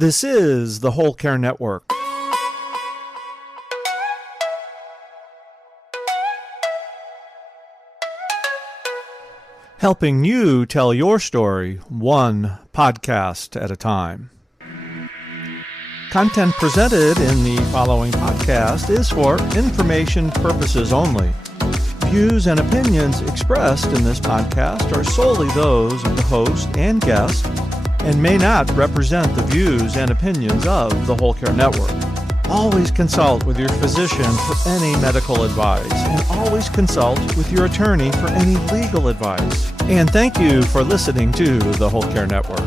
This is the Whole Care Network. Helping you tell your story one podcast at a time. Content presented in the following podcast is for information purposes only. Views and opinions expressed in this podcast are solely those of the host and guest and may not represent the views and opinions of the Whole Care Network. Always consult with your physician for any medical advice, and always consult with your attorney for any legal advice. And thank you for listening to the Whole Care Network.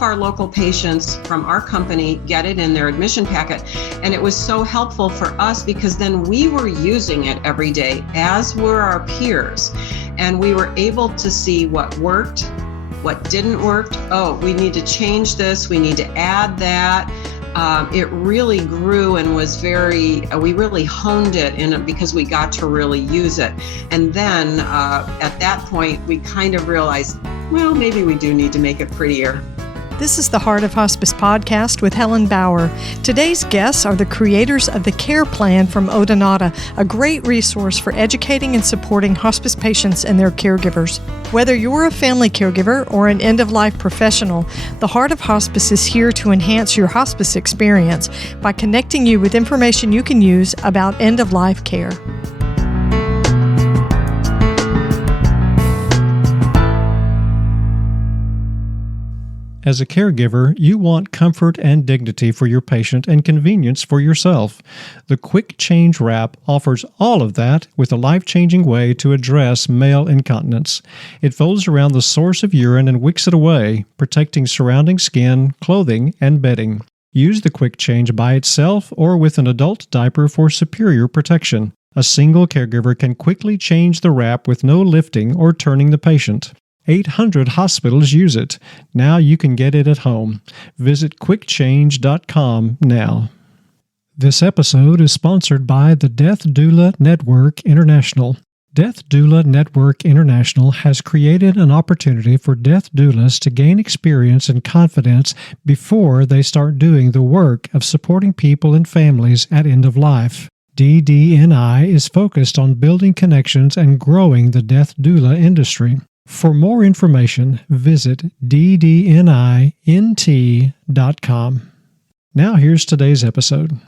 Our local patients from our company get it in their admission packet, and it was so helpful for us because then we were using it every day, as were our peers, and we were able to see what worked, what didn't work. Oh, we need to change this, we need to add that. It really grew and was we really honed it because we got to really use it. And then at that point, we kind of realized, well, maybe we do need to make it prettier. This is the Heart of Hospice podcast with Helen Bauer. Today's guests are the creators of the Care Plan from Odonata, a great resource for educating and supporting hospice patients and their caregivers. Whether you're a family caregiver or an end-of-life professional, the Heart of Hospice is here to enhance your hospice experience by connecting you with information you can use about end-of-life care. As a caregiver, you want comfort and dignity for your patient and convenience for yourself. The Quick Change Wrap offers all of that with a life-changing way to address male incontinence. It folds around the source of urine and wicks it away, protecting surrounding skin, clothing, and bedding. Use the Quick Change by itself or with an adult diaper for superior protection. A single caregiver can quickly change the wrap with no lifting or turning the patient. 800 hospitals use it. Now you can get it at home. Visit quickchange.com now. This episode is sponsored by the Death Doula Network International. Death Doula Network International has created an opportunity for death doulas to gain experience and confidence before they start doing the work of supporting people and families at end of life. DDNI is focused on building connections and growing the death doula industry. For more information, visit ddnint.com. Now here's today's episode.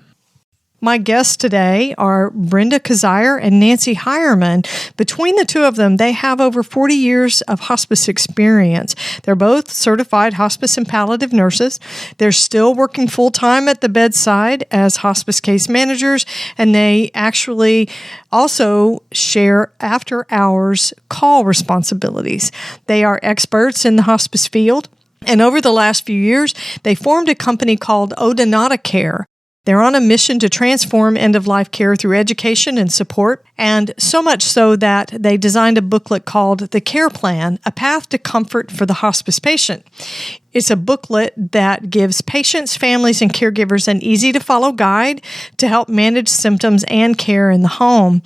My guests today are Brenda Kazire and Nancy Hireman. Between the two of them, they have over 40 years of hospice experience. They're both certified hospice and palliative nurses. They're still working full-time at the bedside as hospice case managers, and they actually also share after-hours call responsibilities. They are experts in the hospice field, and over the last few years, they formed a company called Odonata Care. They're on a mission to transform end-of-life care through education and support, and so much so that they designed a booklet called The Care Plan, A Path to Comfort for the Hospice Patient. It's a booklet that gives patients, families, and caregivers an easy-to-follow guide to help manage symptoms and care in the home.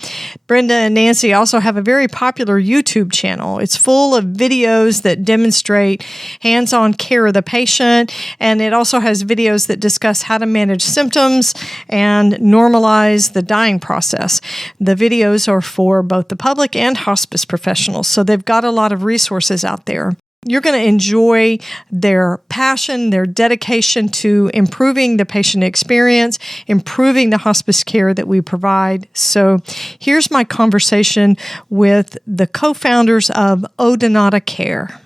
Brenda and Nancy also have a very popular YouTube channel. It's full of videos that demonstrate hands-on care of the patient, and it also has videos that discuss how to manage symptoms and normalize the dying process. The videos are for both the public and hospice professionals, so they've got a lot of resources out there. You're going to enjoy their passion, their dedication to improving the patient experience, improving the hospice care that we provide. So here's my conversation with the co-founders of Odonata Care.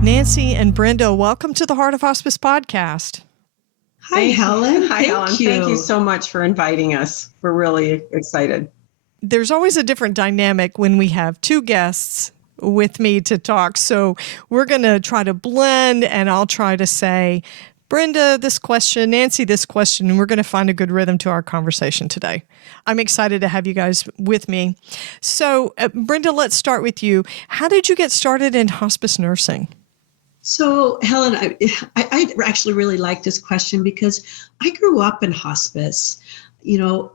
Nancy and Brenda, welcome to the Heart of Hospice podcast. Hi, Helen. Hi, Helen. Thank you so much for inviting us. We're really excited. There's always a different dynamic when we have two guests with me to talk. So we're going to try to blend, and I'll try to say, Brenda, this question, Nancy, this question, and we're going to find a good rhythm to our conversation today. I'm excited to have you guys with me. So, Brenda, let's start with you. How did you get started in hospice nursing? So, Helen, I actually really like this question because I grew up in hospice. You know,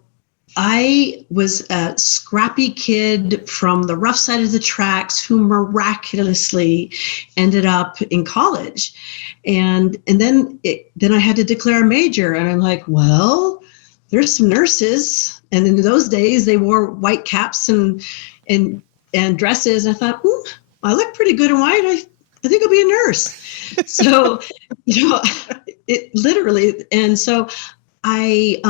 I was a scrappy kid from the rough side of the tracks who miraculously ended up in college. And then I had to declare a major, and I'm like, well, there's some nurses. And in those days, they wore white caps and dresses. And I thought, I look pretty good in white. I think I'll be a nurse. So, it literally, and so I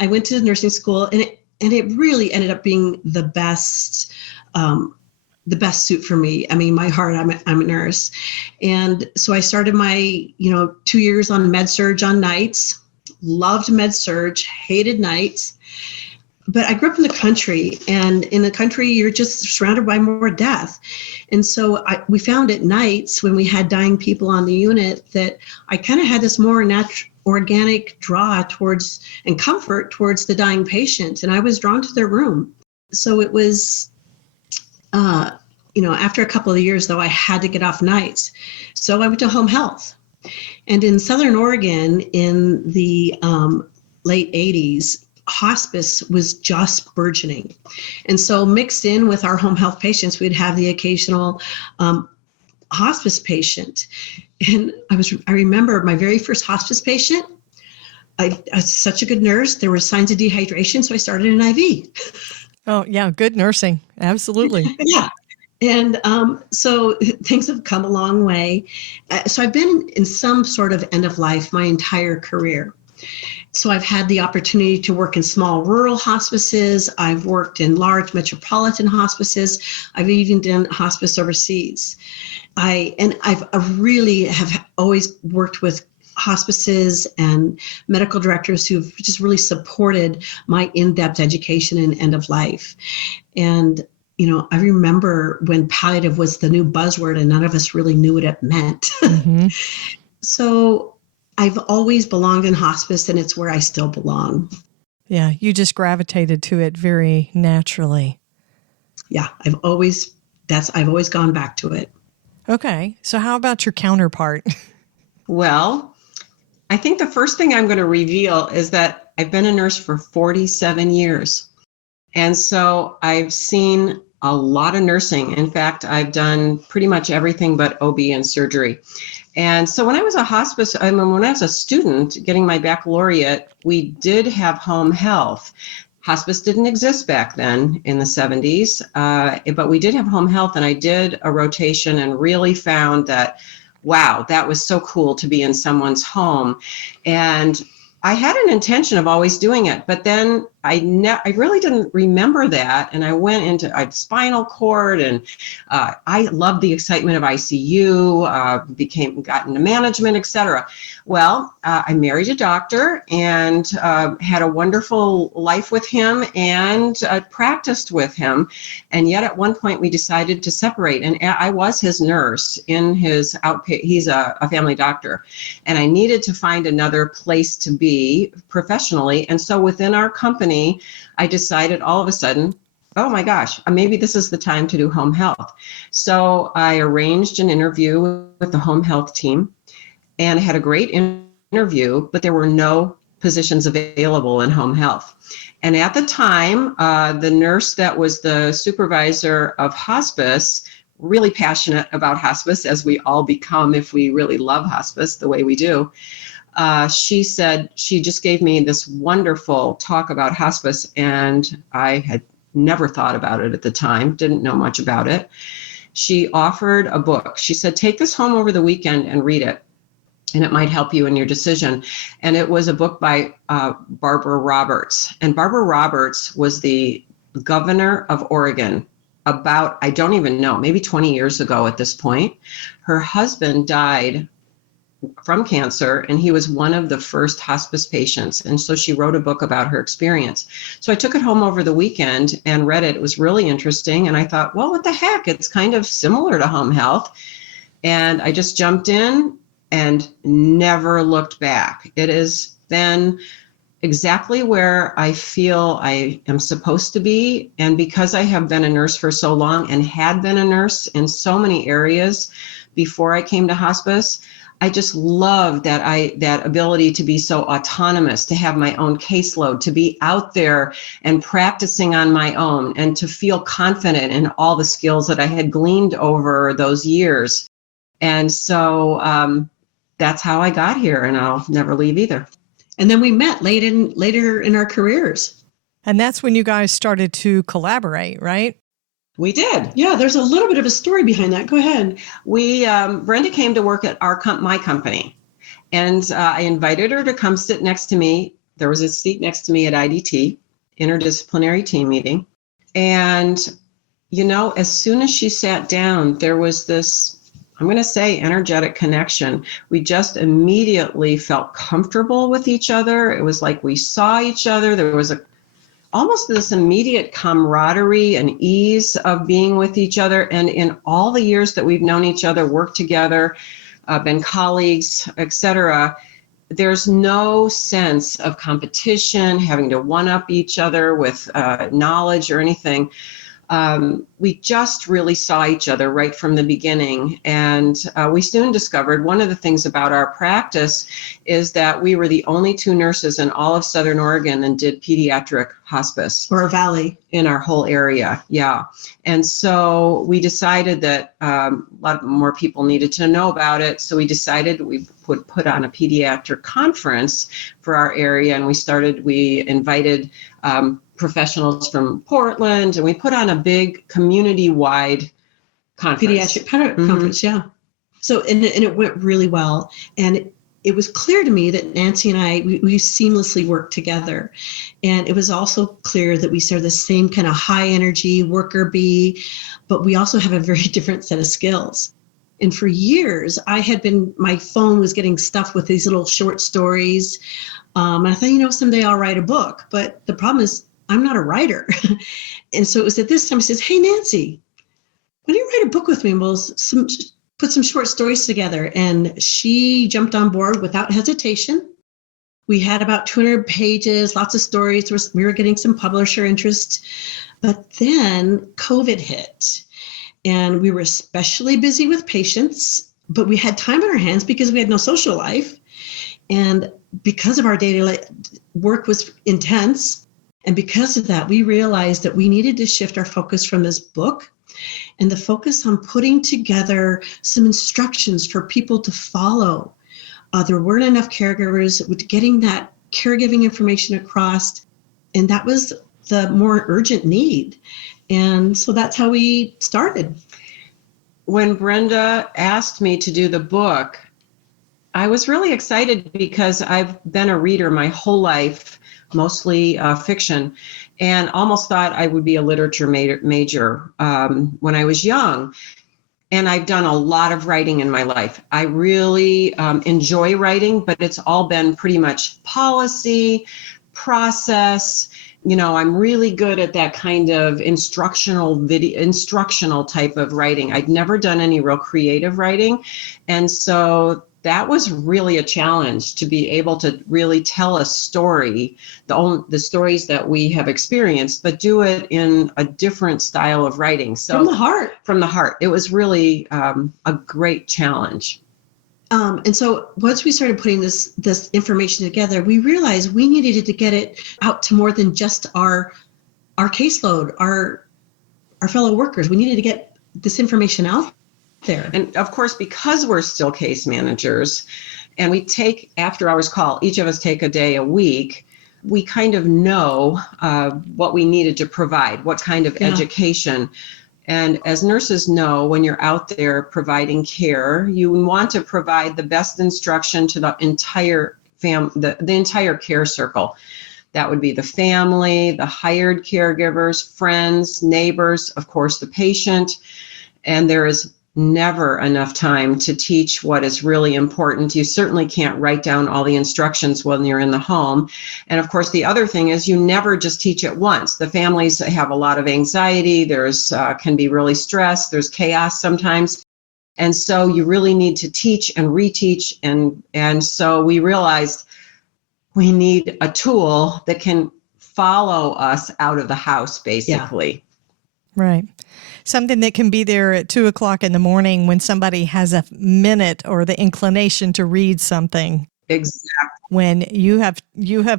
went to nursing school, and it really ended up being the best suit for me. I mean, my heart, I'm a nurse, and so I started my 2 years on med surg on nights. Loved med surg, hated nights. But I grew up in the country, and in the country, you're just surrounded by more death. And so we found at nights when we had dying people on the unit that I kind of had this more natural, organic draw towards and comfort towards the dying patient. And I was drawn to their room. So it was, after a couple of years, though, I had to get off nights. So I went to home health. And in Southern Oregon in the late 80s, hospice was just burgeoning. And so mixed in with our home health patients, we'd have the occasional hospice patient. And I remember my very first hospice patient. I was such a good nurse. There were signs of dehydration, so I started an IV. Oh, yeah, good nursing. Absolutely. Yeah. And so things have come a long way. So I've been in some sort of end of life my entire career. So I've had the opportunity to work in small rural hospices. I've worked in large metropolitan hospices. I've even done hospice overseas. I really have always worked with hospices and medical directors who've just really supported my in-depth education in end of life. And I remember when palliative was the new buzzword and none of us really knew what it meant. Mm-hmm. So I've always belonged in hospice, and it's where I still belong. Yeah, you just gravitated to it very naturally. Yeah, I've always gone back to it. Okay, so how about your counterpart? Well, I think the first thing I'm going to reveal is that I've been a nurse for 47 years. And so I've seen a lot of nursing. In fact, I've done pretty much everything but OB and surgery. And so when I was when I was a student getting my baccalaureate, we did have home health. Hospice didn't exist back then in the 70s, but we did have home health, and I did a rotation and really found that, wow, that was so cool to be in someone's home. And I had an intention of always doing it, but then I really didn't remember that. And I went into spinal cord, and I loved the excitement of ICU, got into management, et cetera. Well, I married a doctor and had a wonderful life with him and practiced with him. And yet at one point we decided to separate, and I was his nurse in his he's a family doctor, and I needed to find another place to be professionally. And so within our company, I decided all of a sudden, oh my gosh, maybe this is the time to do home health. So I arranged an interview with the home health team and had a great interview, but there were no positions available in home health. And at the time, the nurse that was the supervisor of hospice, really passionate about hospice, as we all become if we really love hospice the way we do, she said, she just gave me this wonderful talk about hospice, and I had never thought about it at the time, didn't know much about it. She offered a book. She said, take this home over the weekend and read it, and it might help you in your decision. And it was a book by Barbara Roberts. And Barbara Roberts was the governor of Oregon about, I don't even know, maybe 20 years ago at this point. Her husband died from cancer, and he was one of the first hospice patients. And so she wrote a book about her experience. So I took it home over the weekend and read it. It was really interesting. And I thought, well, what the heck? It's kind of similar to home health. And I just jumped in and never looked back. It has been exactly where I feel I am supposed to be. And because I have been a nurse for so long and had been a nurse in so many areas, before I came to hospice. I just love that ability to be so autonomous, to have my own caseload, to be out there and practicing on my own, and to feel confident in all the skills that I had gleaned over those years. And so that's how I got here, and I'll never leave either. And then we met later in our careers. And that's when you guys started to collaborate, right? We did. Yeah, there's a little bit of a story behind that. Go ahead. Brenda came to work at my company, and I invited her to come sit next to me. There was a seat next to me at IDT, interdisciplinary team meeting. And, as soon as she sat down, there was this, I'm going to say, energetic connection. We just immediately felt comfortable with each other. It was like we saw each other. There was almost this immediate camaraderie and ease of being with each other. And in all the years that we've known each other, worked together, been colleagues, etc., there's no sense of competition, having to one-up each other with knowledge or anything. We just really saw each other right from the beginning. And we soon discovered one of the things about our practice is that we were the only two nurses in all of Southern Oregon that did pediatric hospice. Or a valley. In our whole area, yeah. And so we decided that a lot more people needed to know about it. So we decided we would put on a pediatric conference for our area. And we invited professionals from Portland, and we put on a big community-wide conference. Pediatric conference, yeah. So, and it went really well. And it was clear to me that Nancy and I, we seamlessly worked together. And it was also clear that we share the same kind of high energy worker bee, but we also have a very different set of skills. And for years, my phone was getting stuffed with these little short stories. And I thought, someday I'll write a book. But the problem is, I'm not a writer. And so it was at this time, he says, hey, Nancy, why don't you write a book with me? And we'll put some short stories together. And she jumped on board without hesitation. We had about 200 pages, lots of stories. We were getting some publisher interest. But then COVID hit. And we were especially busy with patients, but we had time on our hands because we had no social life. And because of our daily work was intense, and because of that, we realized that we needed to shift our focus from this book and the focus on putting together some instructions for people to follow. There weren't enough caregivers with getting that caregiving information across, and that was the more urgent need. And so that's how we started. When Brenda asked me to do the book, I was really excited because I've been a reader my whole life, mostly fiction, and almost thought I would be a literature major when I was young. And I've done a lot of writing in my life. I really enjoy writing, but it's all been pretty much policy, process. I'm really good at that kind of instructional type of writing. I'd never done any real creative writing. And so that was really a challenge, to be able to really tell a story, the stories that we have experienced, but do it in a different style of writing. So From the heart. It was really a great challenge. And so once we started putting this information together, we realized we needed to get it out to more than just our caseload, our fellow workers. We needed to get this information out there. And of course, because we're still case managers and we take after hours call, each of us take a day a week, we kind of know what we needed to provide, what kind of education. And as nurses know, when you're out there providing care, you want to provide the best instruction to the entire the entire care circle. That would be the family, the hired caregivers, friends, neighbors, of course, the patient. And there is never enough time to teach what is really important. You certainly can't write down all the instructions when you're in the home. And of course, the other thing is you never just teach it once. The families have a lot of anxiety. There's can be really stressed. There's chaos sometimes. And so you really need to teach and reteach. And so we realized we need a tool that can follow us out of the house, basically. Yeah. Right. Something that can be there at 2:00 in the morning when somebody has a minute or the inclination to read something. Exactly. When you have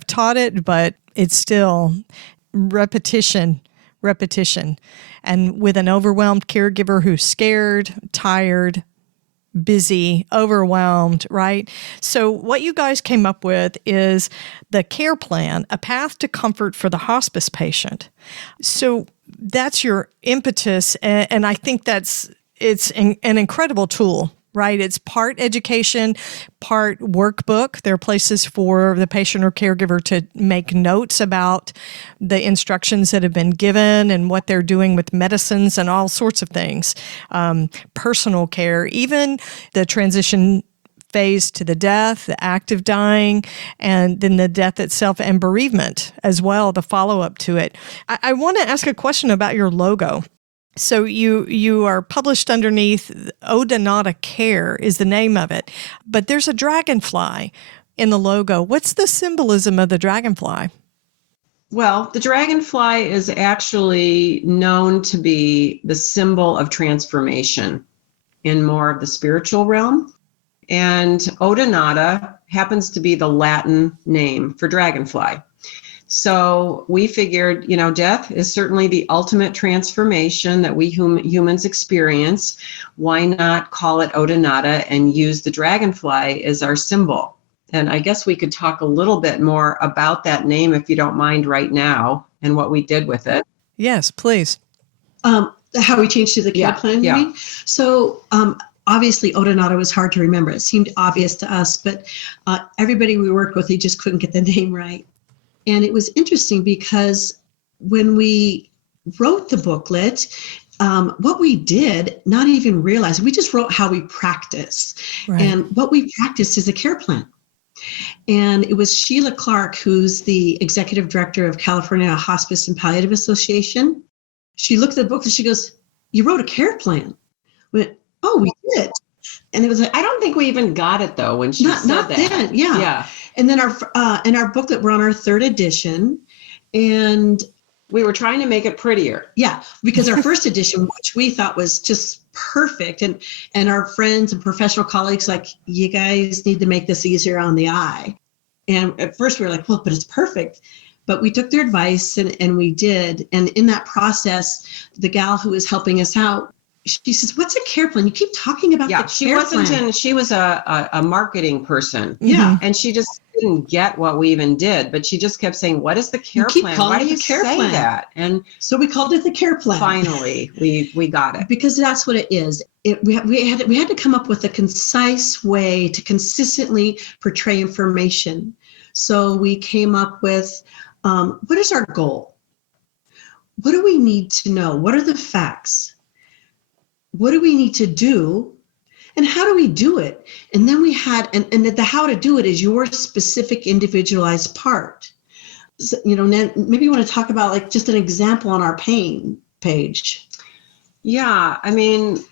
taught it, but it's still repetition. And with an overwhelmed caregiver who's scared, tired, busy, overwhelmed, right? So what you guys came up with is the care plan, a path to comfort for the hospice patient. So that's your impetus, and I think it's an incredible tool, right? It's part education, part workbook. There are places for the patient or caregiver to make notes about the instructions that have been given and what they're doing with medicines and all sorts of things. Personal care, even the transition phase to the death, the active dying, and then the death itself and bereavement as well, the follow-up to it. I want to ask a question about your logo. So you are published underneath Odonata Care is the name of it, but there's a dragonfly in the logo. What's the symbolism of the dragonfly? Well, the dragonfly is actually known to be the symbol of transformation in more of the spiritual realm. And Odonata happens to be the Latin name for dragonfly. So we figured, death is certainly the ultimate transformation that we humans experience. Why not call it Odonata and use the dragonfly as our symbol? And I guess we could talk a little bit more about that name, if you don't mind, right now, and what we did with it. Yes, please. How we changed to the care plan, you mean? So obviously, Odonata was hard to remember. It seemed obvious to us, but everybody we worked with, they just couldn't get the name right. And it was interesting because when we wrote the booklet, what we did, not even realize, we just wrote how we practice. Right. And what we practiced is a care plan. And it was Sheila Clark, who's the executive director of California Hospice and Palliative Association. She looked at the book and she goes, "You wrote a care plan?" We went, "Oh, we did." And it was like, I don't think we even got it though when she said not that. Then, yeah. And then in our booklet, we're on our 3rd edition, and we were trying to make it prettier. Yeah, because our first edition, which we thought was just perfect, and our friends and professional colleagues like, "You guys need to make this easier on the eye." And at first we were like, "Well, but it's perfect." But we took their advice and we did. And in that process, the gal who was helping us out, she says, "What's a care plan? You keep talking about the care plan." She was a marketing person. Yeah. And she just didn't get what we even did, but she just kept saying, "What is the care plan? Why do you say that?" And so we called it the care plan. Finally, we got it. Because that's what it is. We had to come up with a concise way to consistently portray information. So we came up with, what is our goal? What do we need to know? What are the facts? What do we need to do? And how do we do it? And then we had, and the how to do it is your specific individualized part. So, maybe you want to talk about like just an example on our pain page. Yeah, I mean,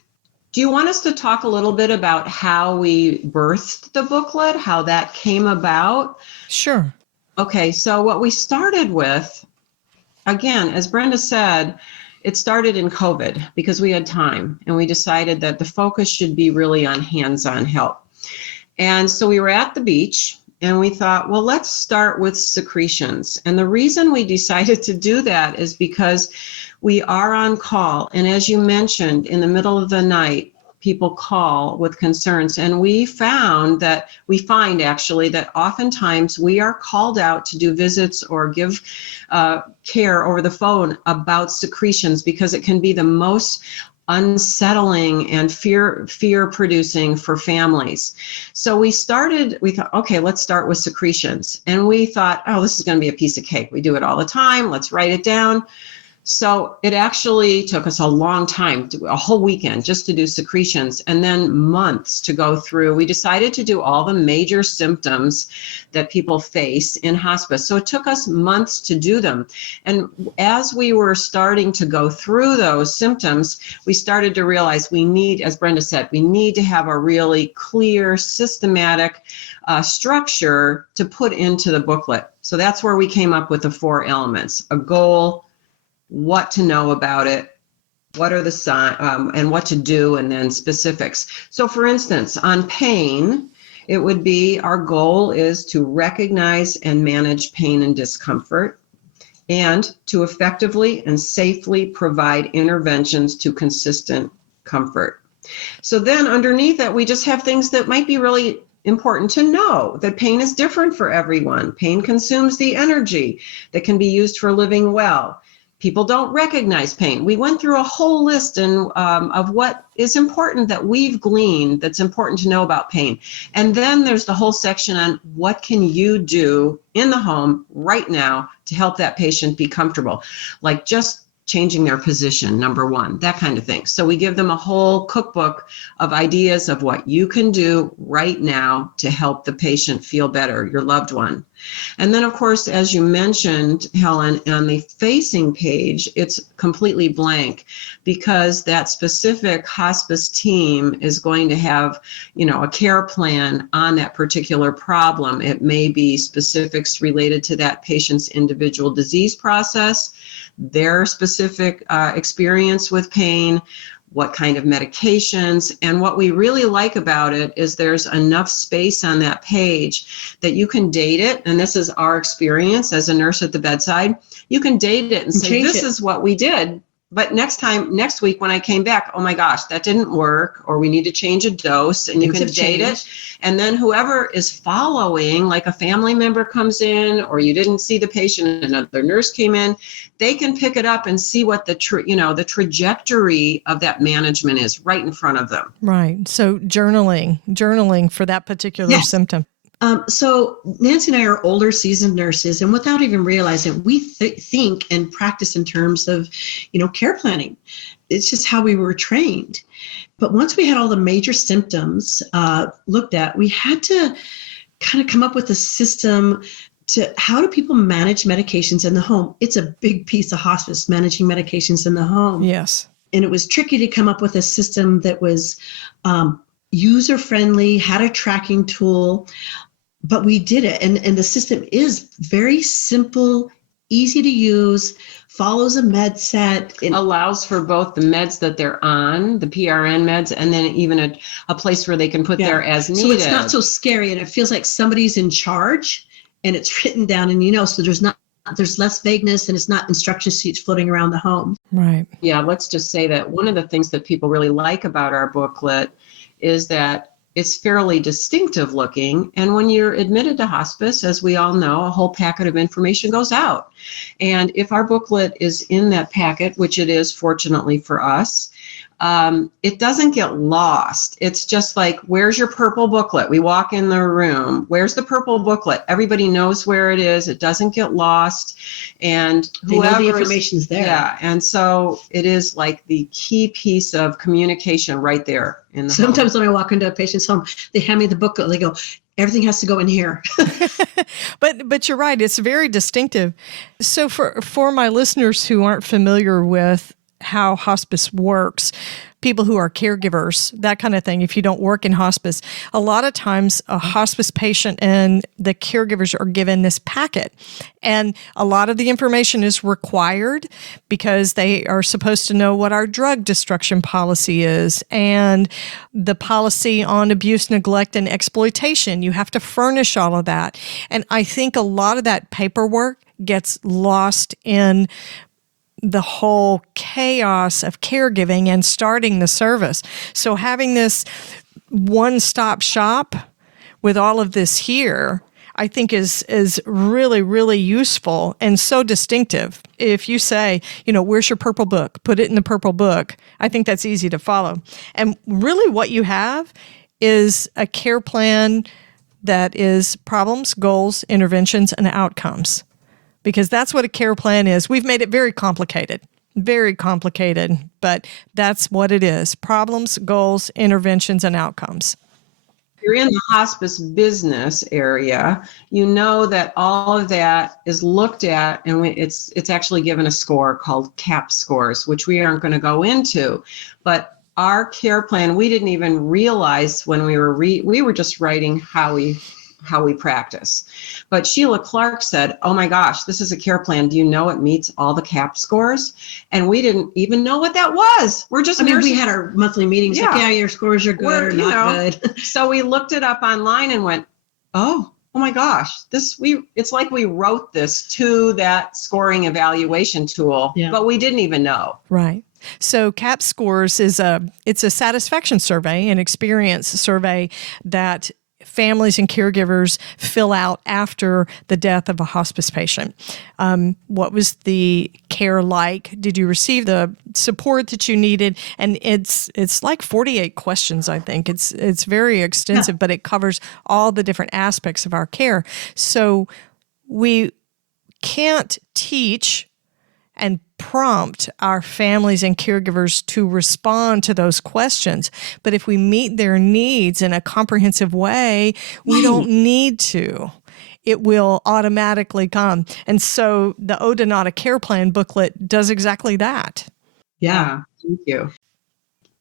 do you want us to talk a little bit about how we birthed the booklet, how that came about? Sure. Okay, so what we started with, again, as Brenda said, it started in COVID because we had time and we decided that the focus should be really on hands-on help. And so we were at the beach and we thought, well, let's start with secretions. And the reason we decided to do that is because we are on call. And as you mentioned, in the middle of the night, people call with concerns. And we find actually that oftentimes we are called out to do visits or give care over the phone about secretions because it can be the most unsettling and fear producing for families. So we thought, okay, let's start with secretions. And we thought, oh, this is going to be a piece of cake. We do it all the time. Let's write it down. So it actually took us a long time, a whole weekend just to do secretions and then months to go through. We decided to do all the major symptoms that people face in hospice. So it took us months to do them. And as we were starting to go through those symptoms, we started to realize we need, as Brenda said, we need to have a really clear, systematic structure to put into the booklet. So that's where we came up with the 4 elements: a goal, what to know about it, what are the signs, and what to do, and then specifics. So for instance, on pain, it would be our goal is to recognize and manage pain and discomfort, and to effectively and safely provide interventions to consistent comfort. So then underneath that, we just have things that might be really important to know, that pain is different for everyone. Pain consumes the energy that can be used for living well. People don't recognize pain. We went through a whole list of what is important that we've gleaned that's important to know about pain. And then there's the whole section on what can you do in the home right now to help that patient be comfortable, like just changing their position, number one, that kind of thing. So we give them a whole cookbook of ideas of what you can do right now to help the patient feel better, your loved one. And then, of course, as you mentioned, Helen, on the facing page, it's completely blank because that specific hospice team is going to have, a care plan on that particular problem. It may be specifics related to that patient's individual disease process, their specific experience with pain, what kind of medications. And what we really like about it is there's enough space on that page that you can date it. And this is our experience as a nurse at the bedside. You can date it and say, this is what we did. But next week when I came back, oh my gosh, that didn't work, or we need to change a dose, and you can date it. And then whoever is following, like a family member comes in, or you didn't see the patient, another nurse came in, they can pick it up and see what the trajectory of that management is right in front of them. Right. So journaling for that particular symptom. So Nancy and I are older, seasoned nurses, and without even realizing, we think and practice in terms of, care planning. It's just how we were trained. But once we had all the major symptoms looked at, we had to kind of come up with a system to how do people manage medications in the home. It's a big piece of hospice, managing medications in the home. Yes. And it was tricky to come up with a system that was user-friendly, had a tracking tool. But we did it. And the system is very simple, easy to use, follows a med set. It allows for both the meds that they're on, the PRN meds, and then even a place where they can put their as needed. So it's not so scary, and it feels like somebody's in charge, and it's written down, and so there's less vagueness, and it's not instruction sheets floating around the home. Right. Yeah, let's just say that one of the things that people really like about our booklet is that it's fairly distinctive looking. And when you're admitted to hospice, as we all know, a whole packet of information goes out. And if our booklet is in that packet, which it is fortunately for us, it doesn't get lost. It's just like, where's your purple booklet? We walk in the room. Where's the purple booklet? Everybody knows where it is. It doesn't get lost. And they know the information's there. Yeah. And so it is like the key piece of communication right there in the Sometimes home. when I walk into a patient's home, they hand me the booklet. They go, everything has to go in here. But you're right. It's very distinctive. So for my listeners who aren't familiar with how hospice works, people who are caregivers, that kind of thing, if you don't work in hospice, a lot of times a hospice patient and the caregivers are given this packet. And a lot of the information is required because they are supposed to know what our drug destruction policy is and the policy on abuse, neglect, and exploitation. You have to furnish all of that. And I think a lot of that paperwork gets lost in the whole chaos of caregiving and starting the service. So having this one-stop shop with all of this here, I think is really, really useful and so distinctive. If you say, where's your purple book? Put it in the purple book. I think that's easy to follow. And really what you have is a care plan that is problems, goals, interventions, and outcomes. Because that's what a care plan is. We've made it very complicated, but that's what it is. Problems, goals, interventions, and outcomes. If you're in the hospice business area, you know that all of that is looked at, and it's actually given a score called CAP scores, which we aren't going to go into. But our care plan, we didn't even realize when we were just writing how we how we practice. But Sheila Clark said, oh my gosh, this is a care plan. Do you know it meets all the CAP scores? And we didn't even know what that was. We're just we had our monthly meetings. Yeah. Like, yeah, your scores are good or not good. So we looked it up online and went, oh my gosh, it's like we wrote this to that scoring evaluation tool, but we didn't even know. Right. So CAP scores it's a satisfaction survey, an experience survey that families and caregivers fill out after the death of a hospice patient. What was the care like? Did you receive the support that you needed? And it's like 48 questions, I think. It's very extensive, but it covers all the different aspects of our care. So we can't teach and prompt our families and caregivers to respond to those questions. But if we meet their needs in a comprehensive way, we don't need to. It will automatically come. And so the Ode Not a Care Plan booklet does exactly that. Yeah, thank you.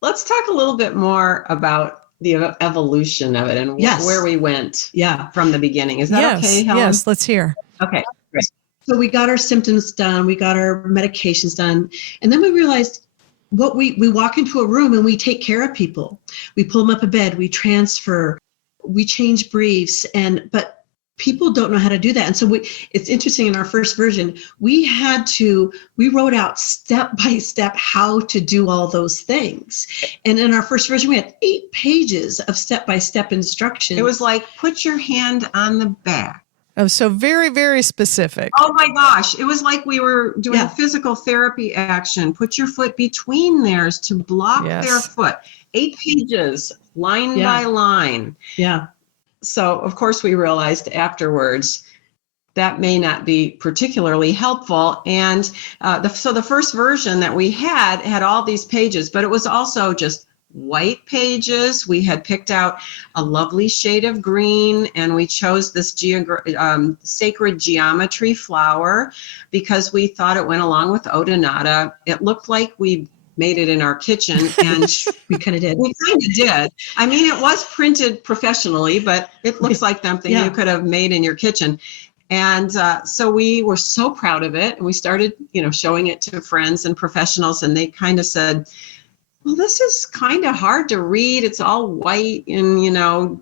Let's talk a little bit more about the evolution of it and where we went from the beginning. Is that okay, Helen? Yes, let's hear. Okay, great. So we got our symptoms done, we got our medications done, and then we realized we walk into a room and we take care of people. We pull them up a bed, we transfer, we change briefs, but people don't know how to do that. And so it's interesting, in our first version, we wrote out step by step how to do all those things. And in our first version, we had 8 pages of step by step instructions. It was like, put your hand on the back. Oh, so very, very specific. Oh my gosh. It was like we were doing physical therapy action. Put your foot between theirs to block their foot. 8 pages, line by line. Yeah. So, of course, we realized afterwards that may not be particularly helpful. And so the first version that we had all these pages, but it was also just white pages. We had picked out a lovely shade of green, and we chose this sacred geometry flower because we thought it went along with Ode Nata. It looked like we made it in our kitchen, and we kind of did. We kind of did. I mean, it was printed professionally, but it looks like something you could have made in your kitchen. And so we were so proud of it. And we started, showing it to friends and professionals, and they kind of said, well, this is kind of hard to read. It's all white, and,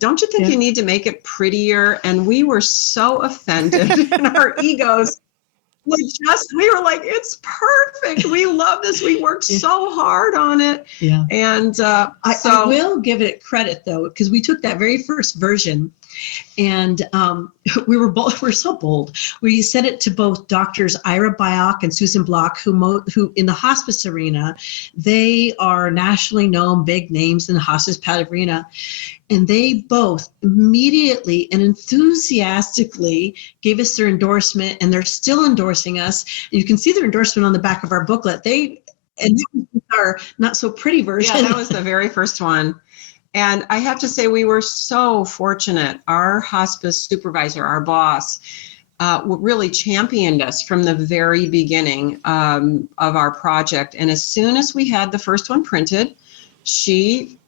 don't you think you need to make it prettier? And we were so offended in our egos. We were like, it's perfect. We love this. We worked so hard on it. Yeah. And I will give it credit, though, because we took that very first version, and we're so bold. We sent it to both doctors Ira Byock and Susan Block, who in the hospice arena, they are nationally known big names in the hospice arena. And they both immediately and enthusiastically gave us their endorsement, and they're still endorsing us. And you can see their endorsement on the back of our booklet. And our not so pretty version. Yeah, that was the very first one. And I have to say, we were so fortunate. Our hospice supervisor, our boss, really championed us from the very beginning of our project. And as soon as we had the first one printed, she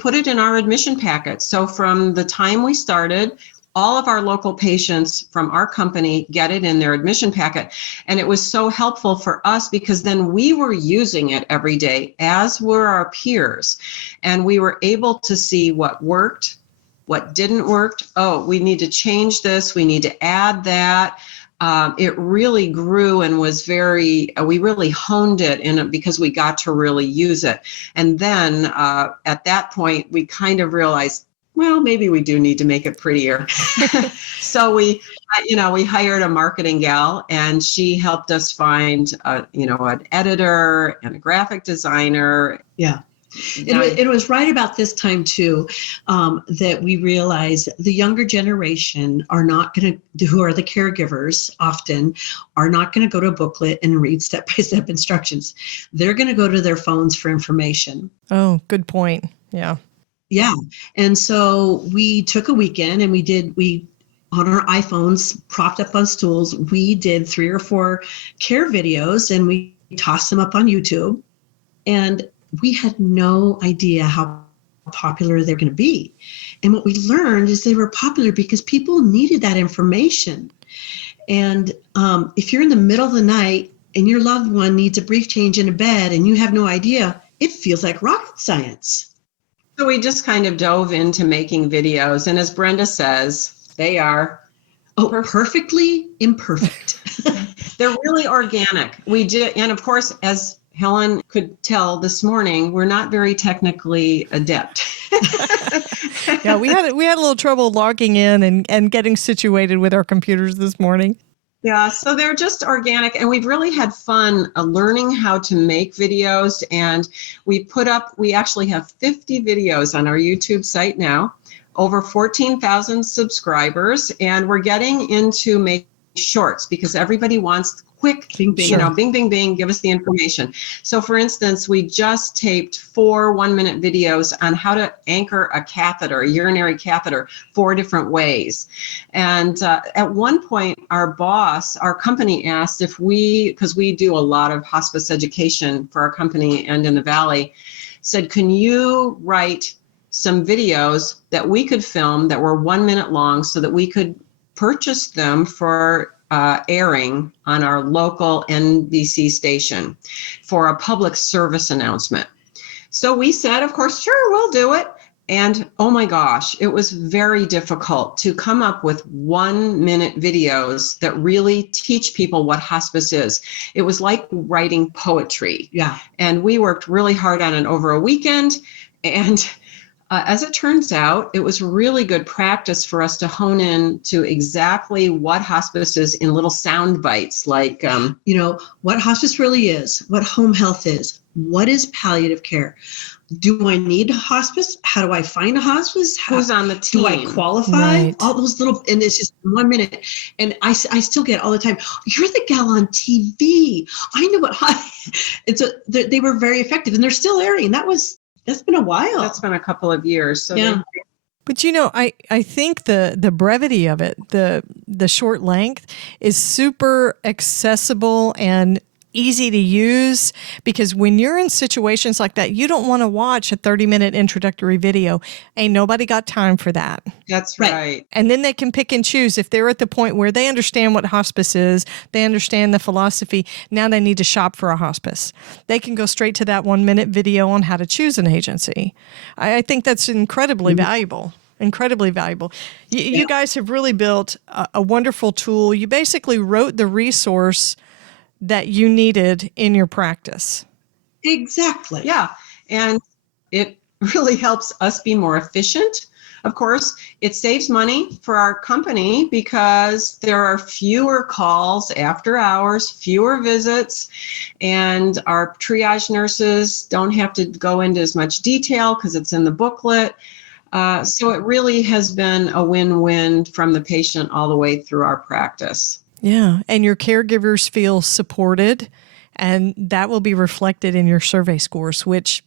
put it in our admission packet. So from the time we started, all of our local patients from our company get it in their admission packet. And it was so helpful for us because then we were using it every day, as were our peers. And we were able to see what worked, what didn't work. Oh, we need to change this. We need to add that. It really grew and was we really honed it because we got to really use it. And then at that point, we kind of realized, well, maybe we do need to make it prettier. So we hired a marketing gal, and she helped us find, an editor and a graphic designer. Yeah. It was right about this time, too, that we realized the younger generation who are the caregivers often, are not going to go to a booklet and read step-by-step instructions. They're going to go to their phones for information. Oh, good point. Yeah. Yeah. And so we took a weekend and we on our iPhones, propped up on stools, we did 3 or 4 care videos, and we tossed them up on YouTube. And we had no idea how popular they're going to be. And what we learned is they were popular because people needed that information. And if you're in the middle of the night and your loved one needs a brief change in a bed and you have no idea, it feels like rocket science. So we just kind of dove into making videos. And as Brenda says, they are perfectly imperfect. They're really organic. We did, and of course, as Helen could tell this morning, we're not very technically adept. Yeah, we had a little trouble logging in and getting situated with our computers this morning. Yeah, so they're just organic, and we've really had fun learning how to make videos. And we actually have 50 videos on our YouTube site now, over 14,000 subscribers, and we're getting into making shorts because everybody wants quick, bing, bing, bing, give us the information. So for instance, we just taped 4 1-minute videos on how to anchor a catheter, a urinary catheter, 4 different ways. And at one point, our company asked if because we do a lot of hospice education for our company and in the Valley, said, can you write some videos that we could film that were 1 minute long so that we could purchase them for airing on our local NBC station for a public service announcement. So we said, of course, sure, we'll do it. And oh my gosh, it was very difficult to come up with 1-minute videos that really teach people what hospice is. It was like writing poetry. Yeah. And we worked really hard on it over a weekend. And as it turns out, it was really good practice for us to hone in to exactly what hospice is in little sound bites, like, what hospice really is, what home health is, what is palliative care. Do I need a hospice? How do I find a hospice? Who's on the team? Do I qualify? Right. All those little, and it's just 1 minute. And I still get all the time, you're the gal on TV. I know what, and so they were very effective and they're still airing. That's been a while. That's been a couple of years. So yeah. But I think the brevity of it, the short length is super accessible and easy to use, because when you're in situations like that, you don't want to watch a 30-minute introductory video. Ain't nobody got time for that. That's right. And then they can pick and choose. If they're at the point where they understand what hospice is, they understand the philosophy, now they need to shop for a hospice. They can go straight to that 1-minute video on how to choose an agency. I think that's incredibly valuable. Incredibly valuable. You guys have really built a wonderful tool. You basically wrote the resource that you needed in your practice. Exactly. Yeah. And it really helps us be more efficient. Of course, it saves money for our company because there are fewer calls after hours, fewer visits, and our triage nurses don't have to go into as much detail because it's in the booklet. So it really has been a win-win from the patient all the way through our practice. Yeah, and your caregivers feel supported, and that will be reflected in your survey scores, which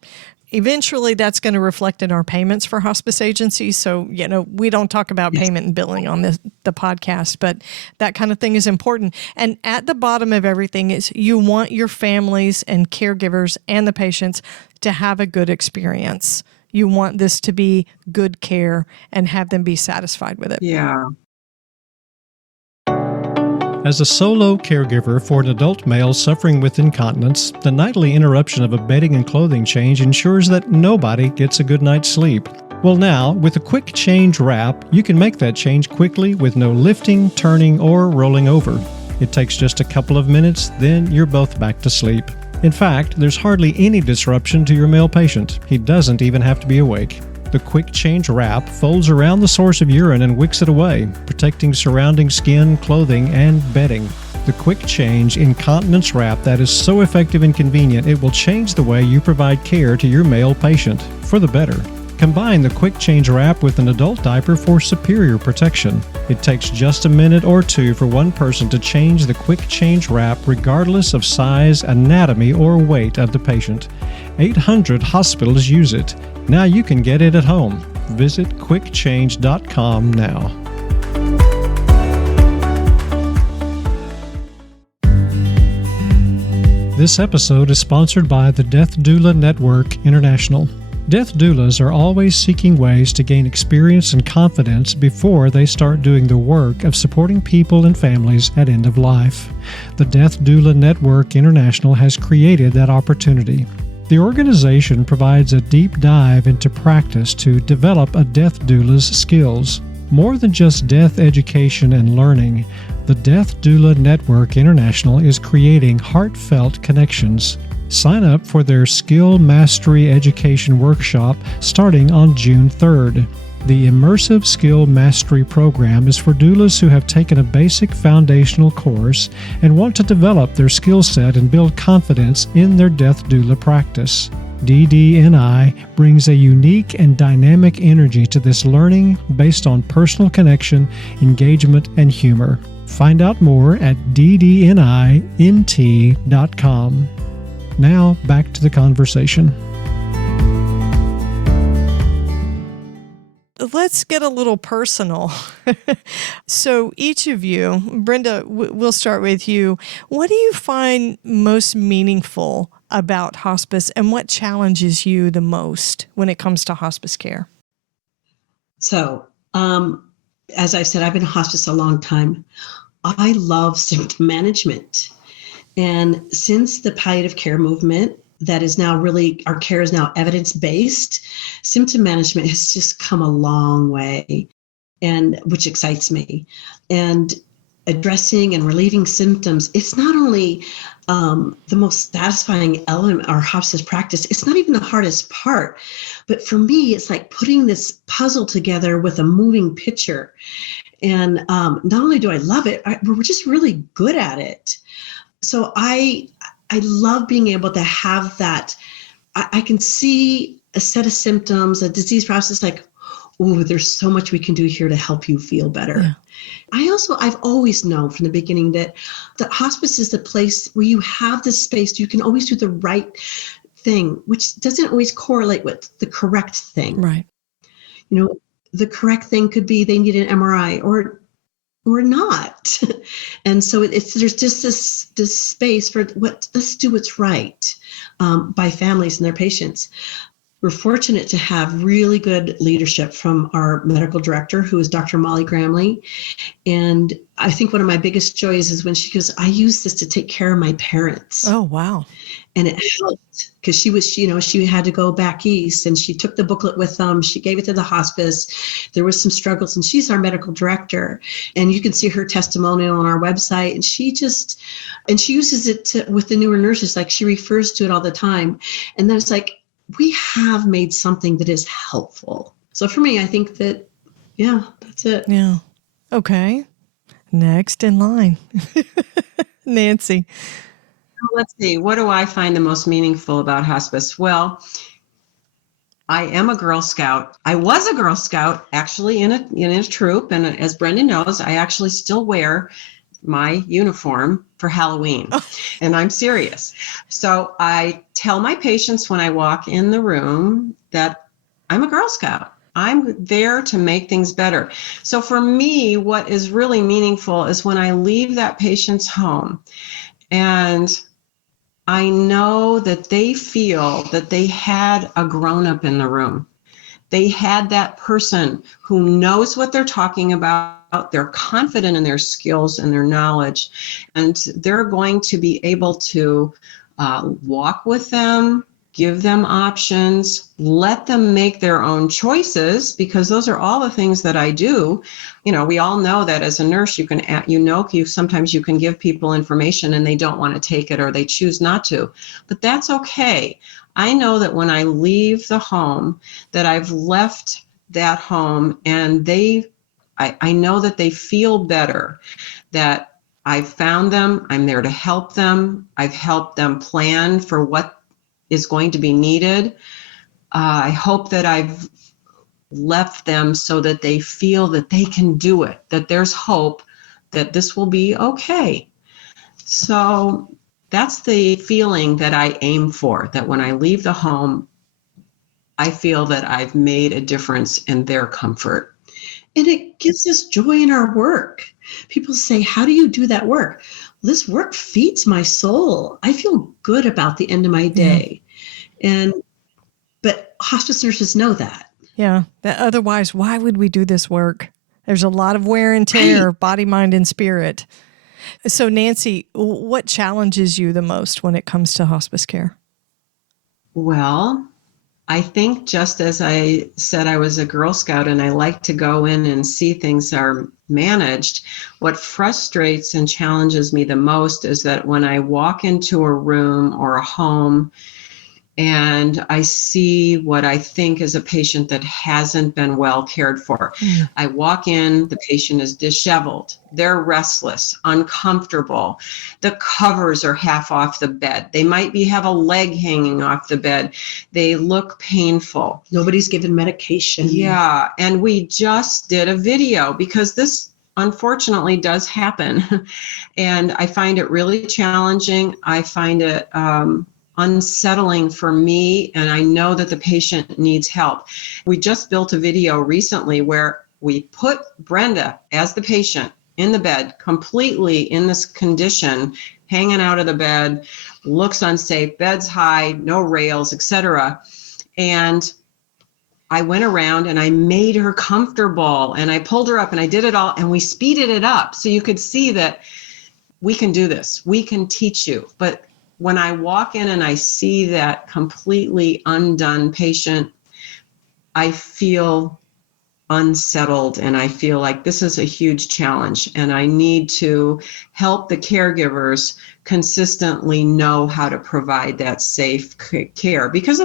eventually that's going to reflect in our payments for hospice agencies. So, we don't talk about payment and billing on the podcast, but that kind of thing is important. And at the bottom of everything is you want your families and caregivers and the patients to have a good experience. You want this to be good care and have them be satisfied with it. Yeah. As a solo caregiver for an adult male suffering with incontinence, the nightly interruption of a bedding and clothing change ensures that nobody gets a good night's sleep. Well, now, with a quick change wrap, you can make that change quickly with no lifting, turning, or rolling over. It takes just a couple of minutes, then you're both back to sleep. In fact, there's hardly any disruption to your male patient. He doesn't even have to be awake. The quick change wrap folds around the source of urine and wicks it away, protecting surrounding skin, clothing, and bedding. The quick change incontinence wrap that is so effective and convenient, it will change the way you provide care to your male patient, for the better. Combine the quick change wrap with an adult diaper for superior protection. It takes just a minute or two for one person to change the quick change wrap regardless of size, anatomy, or weight of the patient. 800 hospitals use it. Now you can get it at home. Visit quickchange.com now. This episode is sponsored by the Death Doula Network International. Death doulas are always seeking ways to gain experience and confidence before they start doing the work of supporting people and families at end of life. The Death Doula Network International has created that opportunity. The organization provides a deep dive into practice to develop a death doula's skills. More than just death education and learning, the Death Doula Network International is creating heartfelt connections. Sign up for their Skill Mastery Education Workshop starting on June 3rd. The Immersive Skill Mastery Program is for doulas who have taken a basic foundational course and want to develop their skill set and build confidence in their death doula practice. DDNI brings a unique and dynamic energy to this learning based on personal connection, engagement, and humor. Find out more at ddnint.com. Now, back to the conversation. Let's get a little personal. So each of you, Brenda, we'll start with you. What do you find most meaningful about hospice, and what challenges you the most when it comes to hospice care? So, as I said, I've been in hospice a long time. I love symptom management. And since the palliative care movement, that is now really, our care is now evidence-based, symptom management has just come a long way, and which excites me. And addressing and relieving symptoms, it's not only the most satisfying element of our hospice practice, it's not even the hardest part, but for me, it's like putting this puzzle together with a moving picture. And not only do I love it, we're just really good at it. So I love being able to have that. I can see a set of symptoms, a disease process, like, oh, there's so much we can do here to help you feel better. Yeah. I've always known from the beginning that the hospice is the place where you have this space, you can always do the right thing, which doesn't always correlate with the correct thing. Right. You know, the correct thing could be they need an MRI or not. And so there's just this space for let's do what's right by families and their patients. We're fortunate to have really good leadership from our medical director, who is Dr. Molly Gramley. And I think one of my biggest joys is when she goes, I use this to take care of my parents. Oh, wow. And it helped because she had to go back east, and she took the booklet with them. She gave it to the hospice. There was some struggles, and she's our medical director. And you can see her testimonial on our website. And she uses it with the newer nurses, like she refers to it all the time. And then it's like, we have made something that is helpful. So for me, I think that, yeah, that's it. Yeah. Okay. Next in line. Nancy. Let's see. What do I find the most meaningful about hospice? Well, I am a Girl Scout. I was a Girl Scout actually in a troop. And as Brenda knows, I actually still wear my uniform for Halloween. And I'm serious. So I tell my patients when I walk in the room that I'm a Girl Scout. I'm there to make things better. So for me, what is really meaningful is when I leave that patient's home and I know that they feel that they had a grown-up in the room. They had that person who knows what they're talking about. They're confident in their skills and their knowledge, and they're going to be able to walk with them, give them options, let them make their own choices, because those are all the things that I do. You know, we all know that as a nurse, sometimes you can give people information and they don't want to take it or they choose not to, but that's okay. I know that when I leave the home, that I've left that home and I know that they feel better, that I've found them, I'm there to help them, I've helped them plan for what is going to be needed. I hope that I've left them so that they feel that they can do it, that there's hope, that this will be okay. So that's the feeling that I aim for, that when I leave the home, I feel that I've made a difference in their comfort. And it gives us joy in our work. People say, how do you do that work? This work feeds my soul. I feel good about the end of my day. And But hospice nurses know that. Yeah. Otherwise, why would we do this work? There's a lot of wear and tear, body, mind, and spirit. So, Nancy, what challenges you the most when it comes to hospice care? Well, I think just as I said, I was a Girl Scout and I like to go in and see things are managed. What frustrates and challenges me the most is that when I walk into a room or a home and I see what I think is a patient that hasn't been well cared for. I walk in, the patient is disheveled, they're restless, uncomfortable. The covers are half off the bed. They might have a leg hanging off the bed. They look painful. Nobody's given medication. Yeah, and we just did a video because this unfortunately does happen. And I find it really challenging. I find it unsettling for me, and I know that the patient needs help. We just built a video recently where we put Brenda as the patient in the bed, completely in this condition, hanging out of the bed, looks unsafe, bed's high, no rails, etc. And I went around and I made her comfortable and I pulled her up and I did it all and we speeded it up so you could see that we can do this. We can teach you. But when I walk in and I see that completely undone patient, I feel unsettled and I feel like this is a huge challenge and I need to help the caregivers consistently know how to provide that safe care because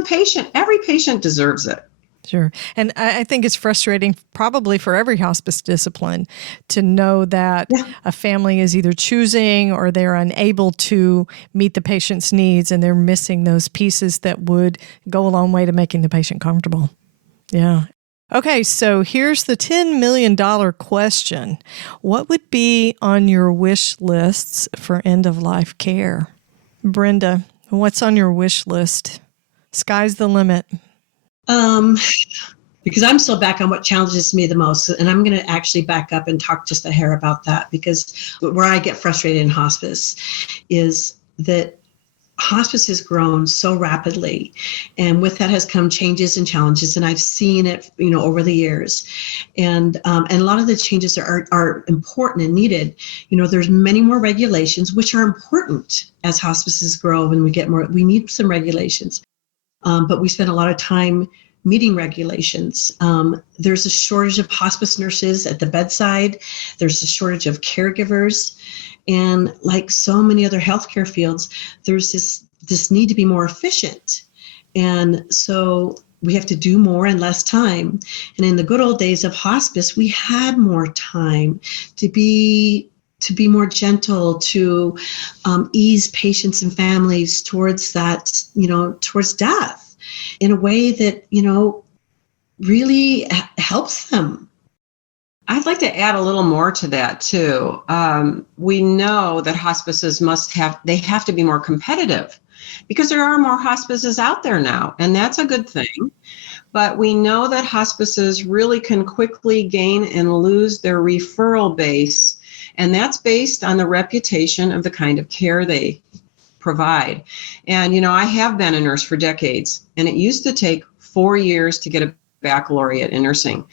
every patient deserves it. Sure. And I think it's frustrating probably for every hospice discipline to know that a family is either choosing or they're unable to meet the patient's needs and they're missing those pieces that would go a long way to making the patient comfortable. Yeah. Okay, so here's the $10 million question. What would be on your wish lists for end-of-life care? Brenda, what's on your wish list? Sky's the limit. Because I'm still back on what challenges me the most. And I'm going to actually back up and talk just a hair about that because where I get frustrated in hospice is that hospice has grown so rapidly. And with that has come changes and challenges. And I've seen it, over the years. And a lot of the changes are important and needed. There's many more regulations, which are important as hospices grow and we get more, we need some regulations. But we spend a lot of time meeting regulations. There's a shortage of hospice nurses at the bedside. There's a shortage of caregivers. And like so many other healthcare fields, there's this need to be more efficient. And so we have to do more in less time. And in the good old days of hospice, we had more time to be more gentle, to ease patients and families towards that, towards death in a way that, really helps them. I'd like to add a little more to that too. We know that hospices have to be more competitive because there are more hospices out there now, and that's a good thing. But we know that hospices really can quickly gain and lose their referral base, and that's based on the reputation of the kind of care they provide. And, I have been a nurse for decades, and it used to take 4 years to get a baccalaureate in nursing.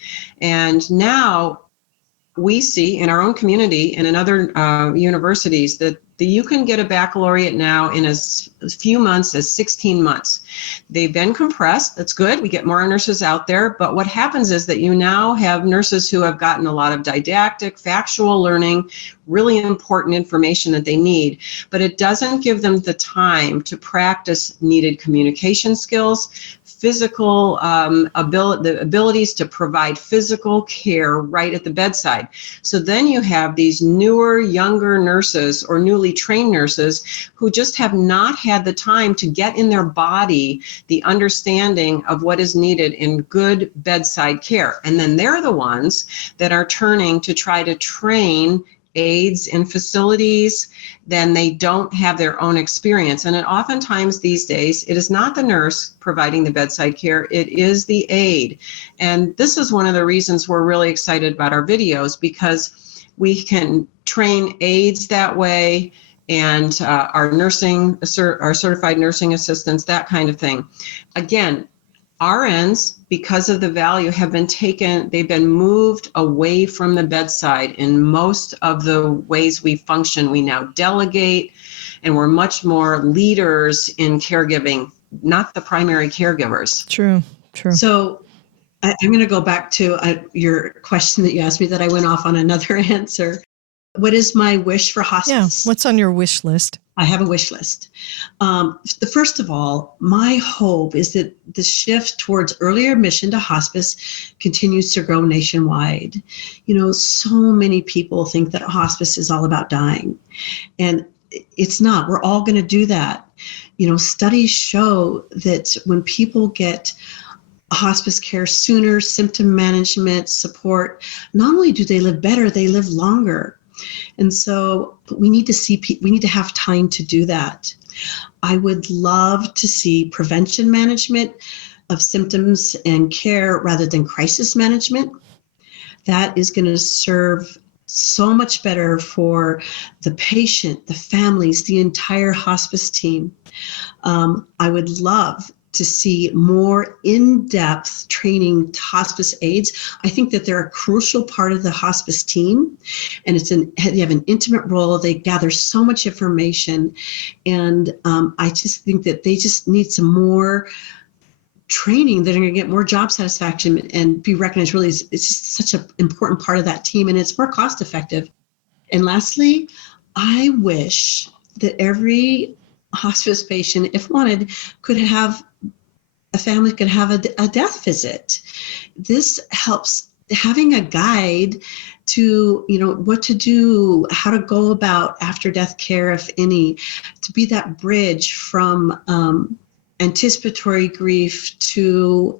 And now we see in our own community and in other universities that you can get a baccalaureate now in as few months as 16 months. They've been compressed. That's good. We get more nurses out there. But what happens is that you now have nurses who have gotten a lot of didactic, factual learning, really important information that they need. But it doesn't give them the time to practice needed communication skills, physical the abilities to provide physical care right at the bedside. So then you have these newer, younger nurses or newly trained nurses who just have not had the time to get in their body the understanding of what is needed in good bedside care. And then they're the ones that are turning to try to train aides in facilities, then they don't have their own experience. And oftentimes these days, it is not the nurse providing the bedside care, it is the aide. And this is one of the reasons we're really excited about our videos, because we can train aides that way, and our certified nursing assistants, that kind of thing. Again, RNs, because of the value, they've been moved away from the bedside in most of the ways we function. We now delegate, and we're much more leaders in caregiving, not the primary caregivers. True. So I'm going to go back to your question that you asked me that I went off on another answer. What is my wish for hospice? Yeah. What's on your wish list? I have a wish list. First of all, my hope is that the shift towards earlier admission to hospice continues to grow nationwide. So many people think that hospice is all about dying, and it's not. We're all going to do that. Studies show that when people get hospice care sooner, symptom management, support, not only do they live better, they live longer. And so we need to have time to do that. I would love to see prevention management of symptoms and care rather than crisis management. That is going to serve so much better for the patient, the families, the entire hospice team. I would love to see more in-depth training to hospice aides. I think that they're a crucial part of the hospice team, and they have an intimate role. They gather so much information, and I just think that they just need some more training. They're going to get more job satisfaction and be recognized. Really, it's just such an important part of that team, and it's more cost effective. And lastly, I wish that every hospice patient, if wanted, a family could have a death visit. This helps, having a guide to, what to do, how to go about after death care, if any, to be that bridge from anticipatory grief to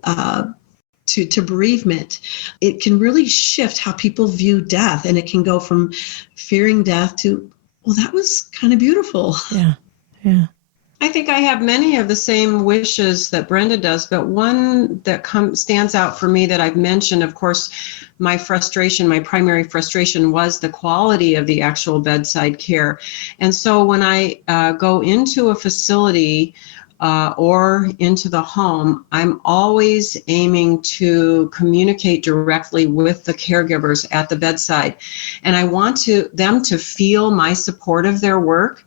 bereavement. It can really shift how people view death, and it can go from fearing death to, well, that was kind of beautiful. Yeah. I think I have many of the same wishes that Brenda does, but one that stands out for me that I've mentioned, of course, my primary frustration was the quality of the actual bedside care. And so when I go into a facility or into the home, I'm always aiming to communicate directly with the caregivers at the bedside. And I want them to feel my support of their work.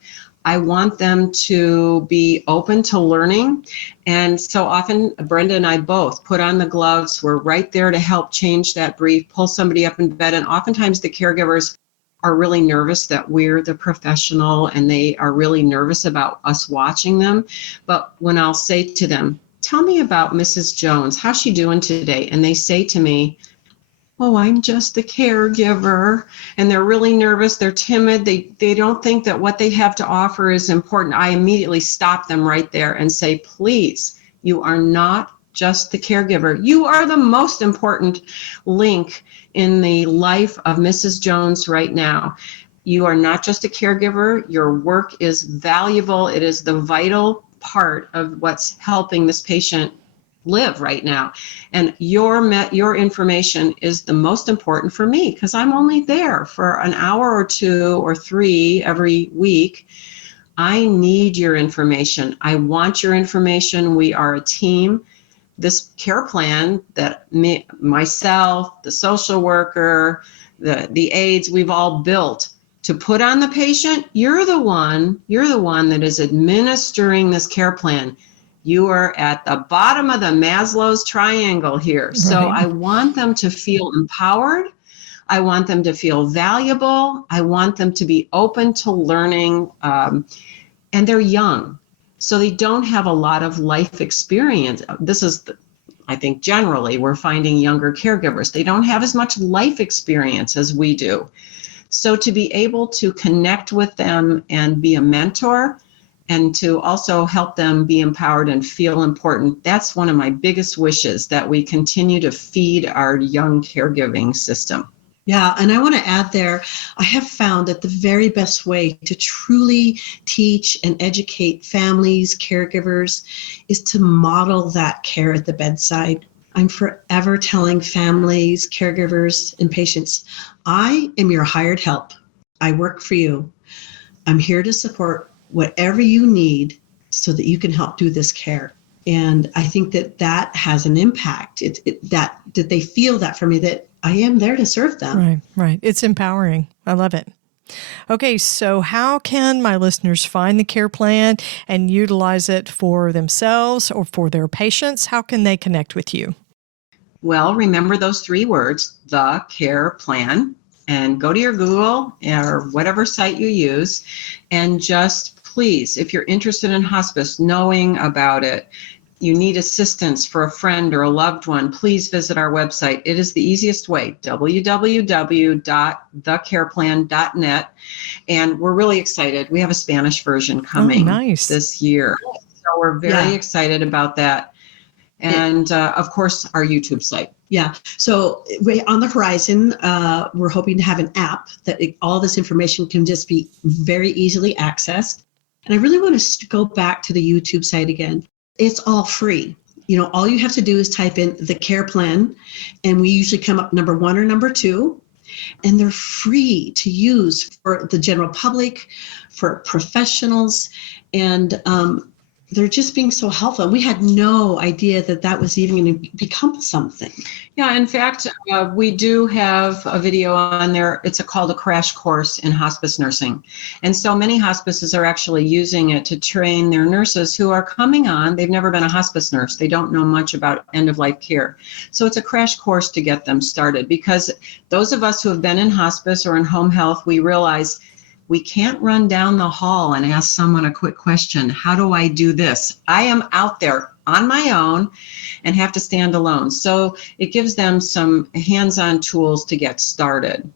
I want them to be open to learning. And so often, Brenda and I both put on the gloves. We're right there to help change that brief, pull somebody up in bed. And oftentimes the caregivers are really nervous that we're the professional, and they are really nervous about us watching them. But when I'll say to them, tell me about Mrs. Jones, how's she doing today? And they say to me, oh, I'm just the caregiver. And they're really nervous. They're timid. They don't think that what they have to offer is important. I immediately stop them right there and say, please, you are not just the caregiver. You are the most important link in the life of Mrs. Jones right now. You are not just a caregiver. Your work is valuable. It is the vital part of what's helping this patient live right now. And your information is the most important for me, because I'm only there for an hour or 2 or 3 every week. I need your information. I want your information. We are a team. This care plan that myself, the social worker, the aides, we've all built to put on the patient, you're the one that is administering this care plan. You are at the bottom of the Maslow's triangle here. Right. So I want them to feel empowered. I want them to feel valuable. I want them to be open to learning. And they're young, so they don't have a lot of life experience. I think generally we're finding younger caregivers. They don't have as much life experience as we do. So to be able to connect with them and be a mentor, and to also help them be empowered and feel important, that's one of my biggest wishes, that we continue to feed our young caregiving system. Yeah, and I want to add there, I have found that the very best way to truly teach and educate families, caregivers, is to model that care at the bedside. I'm forever telling families, caregivers, and patients, I am your hired help. I work for you. I'm here to support whatever you need so that you can help do this care. And I think that has an impact. That they feel that for me, that I am there to serve them. Right. It's empowering. I love it. Okay, so how can my listeners find the care plan and utilize it for themselves or for their patients? How can they connect with you? Well, remember those 3 words, the care plan, and go to your Google or whatever site you use, and just please, if you're interested in hospice, knowing about it, you need assistance for a friend or a loved one, please visit our website. It is the easiest way, www.thecareplan.net. And we're really excited. We have a Spanish version coming this year. So we're very excited about that. And of course, our YouTube site. Yeah. So on the horizon, we're hoping to have an app that all this information can just be very easily accessed. And I really want to go back to the YouTube site again. It's all free. All you have to do is type in the care plan, and we usually come up number 1 or number 2, and they're free to use for the general public, for professionals, and they're just being so helpful. We had no idea that was even going to become something. Yeah, in fact, we do have a video on there. It's called a crash course in hospice nursing. And so many hospices are actually using it to train their nurses who are coming on. They've never been a hospice nurse. They don't know much about end-of-life care. So it's a crash course to get them started, because those of us who have been in hospice or in home health, we realize we can't run down the hall and ask someone a quick question. How do I do this? I am out there on my own and have to stand alone. So it gives them some hands-on tools to get started.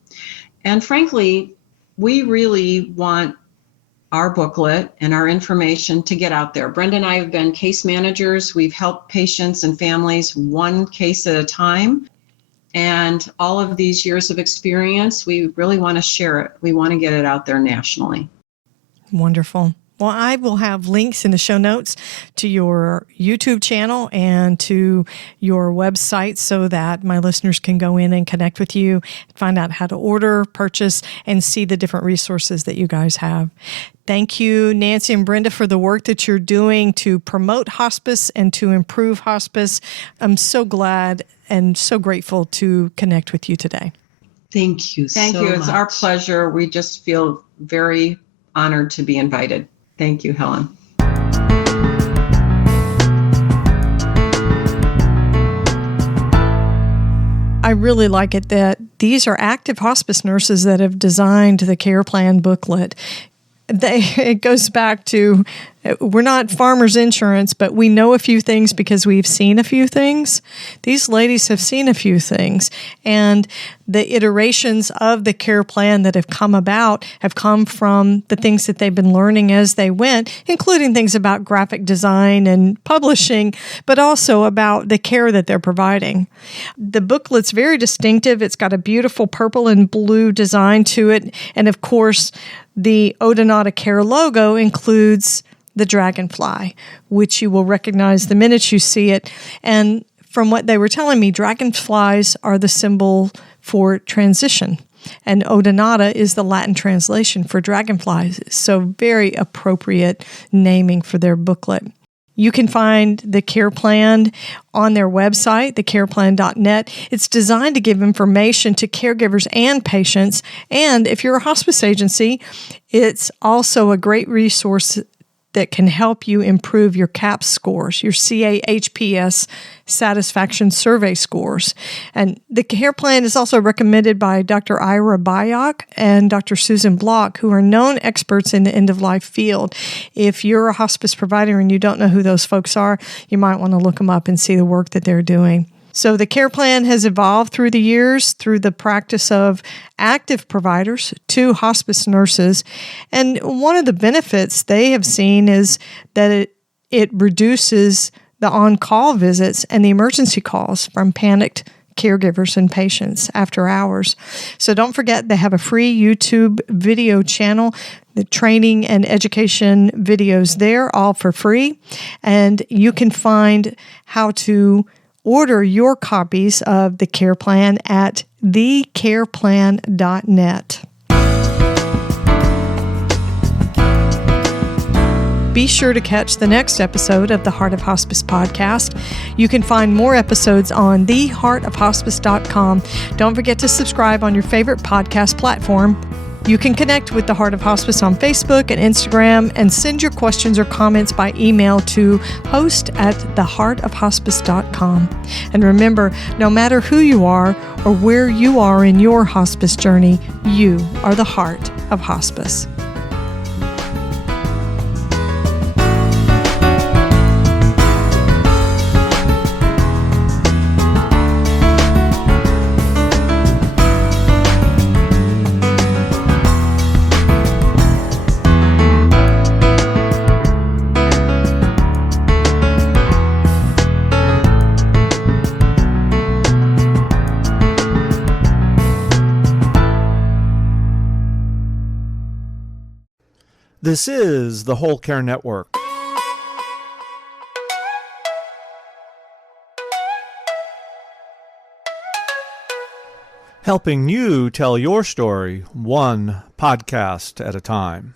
And frankly, we really want our booklet and our information to get out there. Brenda and I have been case managers. We've helped patients and families one case at a time. And all of these years of experience, we really want to share it. We want to get it out there nationally. Wonderful. Well, I will have links in the show notes to your YouTube channel and to your website so that my listeners can go in and connect with you, find out how to order, purchase, and see the different resources that you guys have. Thank you, Nancy and Brenda, for the work that you're doing to promote hospice and to improve hospice. I'm so glad and so grateful to connect with you today. Thank you so much. Thank you. It's our pleasure. We just feel very honored to be invited. Thank you, Helen. I really like it that these are active hospice nurses that have designed the care plan booklet. It goes back to, we're not Farmers Insurance, but we know a few things because we've seen a few things. These ladies have seen a few things, and the iterations of the care plan that have come about have come from the things that they've been learning as they went, including things about graphic design and publishing, but also about the care that they're providing. The booklet's very distinctive. It's got a beautiful purple and blue design to it, and of course, the Odonata Care logo includes the dragonfly, which you will recognize the minute you see it. And from what they were telling me, dragonflies are the symbol for transition. And Odonata is the Latin translation for dragonflies. So very appropriate naming for their booklet. You can find the care plan on their website, thecareplan.net. It's designed to give information to caregivers and patients. And if you're a hospice agency, it's also a great resource that can help you improve your CAHPS scores, your CAHPS satisfaction survey scores. And the care plan is also recommended by Dr. Ira Bayok and Dr. Susan Block, who are known experts in the end-of-life field. If you're a hospice provider and you don't know who those folks are, you might want to look them up and see the work that they're doing. So the care plan has evolved through the years through the practice of active providers to hospice nurses. And one of the benefits they have seen is that it reduces the on-call visits and the emergency calls from panicked caregivers and patients after hours. So don't forget, they have a free YouTube video channel, the training and education videos there, all for free. And you can find how to order your copies of the care plan at thecareplan.net. Be sure to catch the next episode of the Heart of Hospice podcast. You can find more episodes on theheartofhospice.com. Don't forget to subscribe on your favorite podcast platform. You can connect with the Heart of Hospice on Facebook and Instagram and send your questions or comments by email to host@theheartofhospice.com. And remember, no matter who you are or where you are in your hospice journey, you are the heart of hospice. This is the Whole Care Network. Helping you tell your story one podcast at a time.